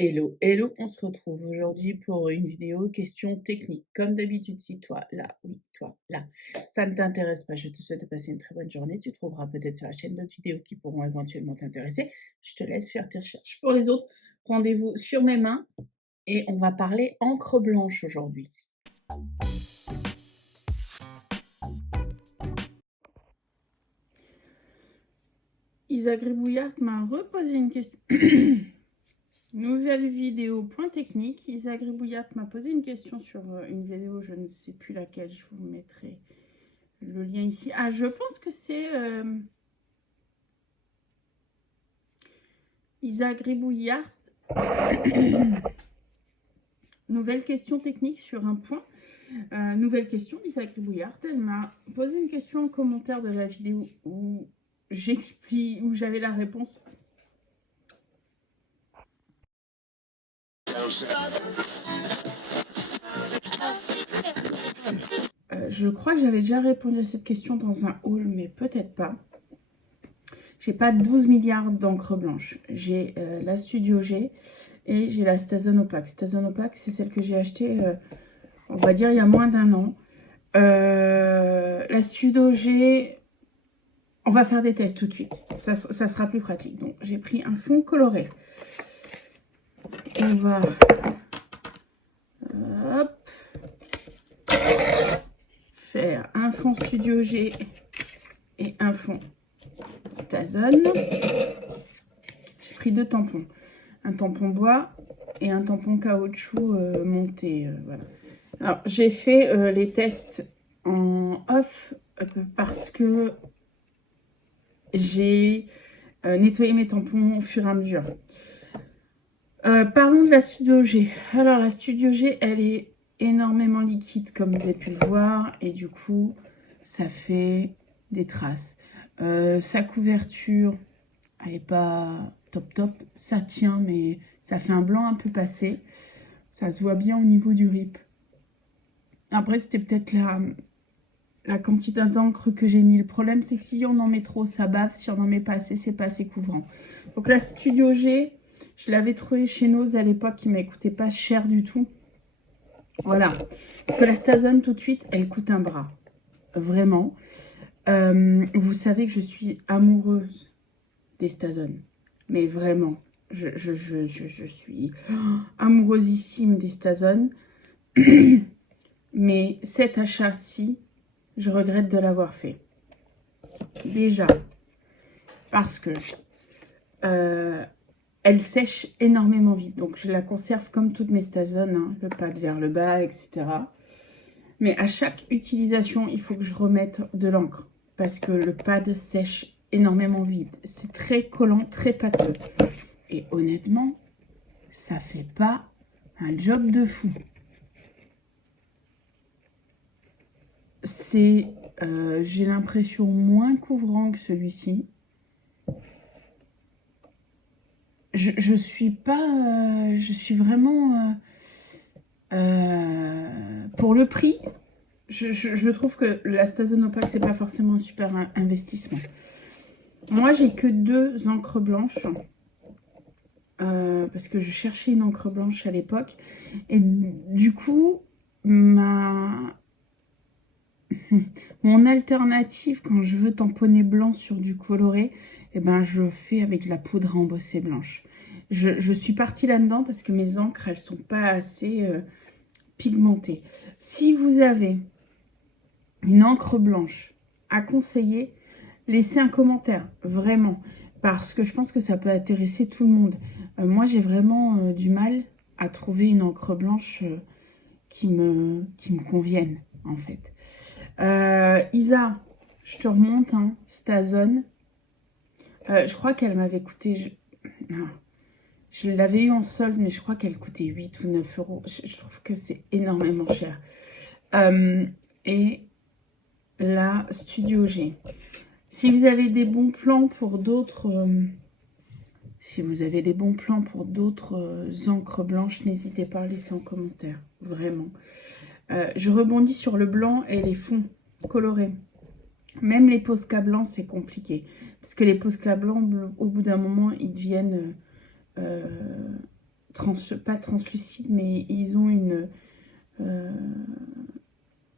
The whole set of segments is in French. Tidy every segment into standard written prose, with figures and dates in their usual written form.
Hello, hello, on se retrouve aujourd'hui pour une vidéo question technique. Comme d'habitude, si toi, là, oui, toi, là, ça ne t'intéresse pas, je te souhaite de passer une très bonne journée. Tu trouveras peut-être sur la chaîne d'autres vidéos qui pourront éventuellement t'intéresser. Je te laisse faire tes recherches. Pour les autres, rendez-vous sur mes mains et on va parler encre blanche aujourd'hui. Isa Gribouillard m'a reposé une question. Nouvelle vidéo, point technique. Isa Gribouillard m'a posé une question sur une vidéo, je ne sais plus laquelle, je vous mettrai le lien ici. Ah, je pense que c'est Isa Gribouillard. Nouvelle question technique sur un point. Nouvelle question d'Isa Gribouillard. Elle m'a posé une question en commentaire de la vidéo où j'explique, où j'avais la réponse. Je crois que j'avais déjà répondu à cette question dans un haul, mais peut-être pas. J'ai pas 12 milliards d'encre blanche. J'ai la Studio G et j'ai la Stazone Opaque. Stazone Opaque, c'est celle que j'ai achetée, on va dire, il y a moins d'un an. La Studio G, on va faire des tests tout de suite. Ça sera plus pratique. Donc, j'ai pris un fond coloré. On va... hop, faire un fond Studio G et un fond Stazone. J'ai pris deux tampons. Un tampon bois et un tampon caoutchouc monté. Voilà. Alors, j'ai fait les tests en off parce que j'ai nettoyé mes tampons au fur et à mesure. Parlons de la Studio G. Alors, la Studio G, elle est énormément liquide, comme vous avez pu le voir, et du coup, ça fait des traces. Sa couverture, elle n'est pas top top. Ça tient, mais ça fait un blanc un peu passé. Ça se voit bien au niveau du rip. Après, c'était peut-être la quantité d'encre que j'ai mis. Le problème, c'est que si on en met trop, ça bave. Si on en met pas assez, c'est pas assez couvrant. Donc la Studio G, je l'avais trouvée chez Nose à l'époque, qui m'a coûté pas cher du tout. Voilà. Parce que la Stazone, tout de suite, elle coûte un bras. Vraiment. Vous savez que je suis amoureuse des Stazone. Mais vraiment. Je suis amoureusissime des Stazone. Mais cet achat-ci, je regrette de l'avoir fait. Déjà, parce que elle sèche énormément vite. Donc, je la conserve comme toutes mes Stazone, hein, le pad vers le bas, etc. Mais à chaque utilisation, il faut que je remette de l'encre parce que le pad sèche énormément vite. C'est très collant, très pâteux. Et honnêtement, ça fait pas un job de fou. C'est, j'ai l'impression, moins couvrant que celui-ci. Je suis pas... je suis vraiment... pour le prix, je trouve que la Stazone Opaque, c'est pas forcément un super investissement. Moi, j'ai que deux encres blanches. Parce que je cherchais une encre blanche à l'époque. Et du coup, mon alternative quand je veux tamponner blanc sur du coloré, eh ben, je fais avec la poudre à embosser blanche. Je suis partie là-dedans parce que mes encres, elles sont pas assez pigmentées. Si vous avez une encre blanche à conseiller, laissez un commentaire, vraiment. Parce que je pense que ça peut intéresser tout le monde. Moi, j'ai vraiment du mal à trouver une encre blanche qui me convienne, en fait. Isa, je te remonte, hein, Stazone. Je crois qu'elle m'avait coûté... Je l'avais eu en solde, mais je crois qu'elle coûtait 8 ou 9 euros. Je trouve que c'est énormément cher. Et la Studio G. Si vous avez des bons plans pour d'autres... encres blanches, n'hésitez pas à laisser en commentaire. Vraiment. Je rebondis sur le blanc et les fonds colorés. Même les Posca blancs, c'est compliqué. Parce que les Posca blancs, au bout d'un moment, ils deviennent pas translucide, mais ils ont une... euh,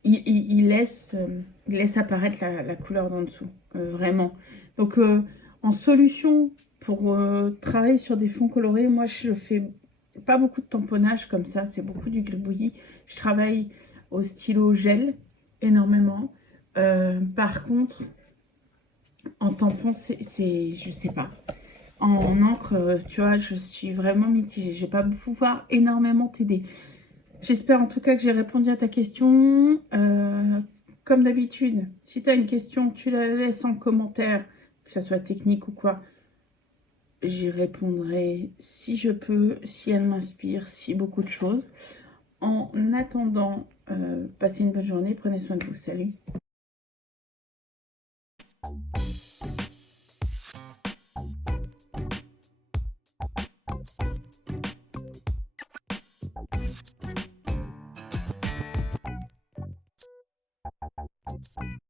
ils laissent apparaître la couleur d'en dessous, vraiment. Donc, en solution pour travailler sur des fonds colorés, moi, je fais pas beaucoup de tamponnage comme ça, c'est beaucoup du gribouillis. Je travaille au stylo gel énormément. Par contre, en tampon, je sais pas. En encre, tu vois, je suis vraiment mitigée. Je vais pas pouvoir énormément t'aider. J'espère en tout cas que j'ai répondu à ta question. Comme d'habitude, si tu as une question, tu la laisses en commentaire, que ce soit technique ou quoi. J'y répondrai si je peux, si elle m'inspire, si beaucoup de choses. En attendant, passez une bonne journée, prenez soin de vous. Salut!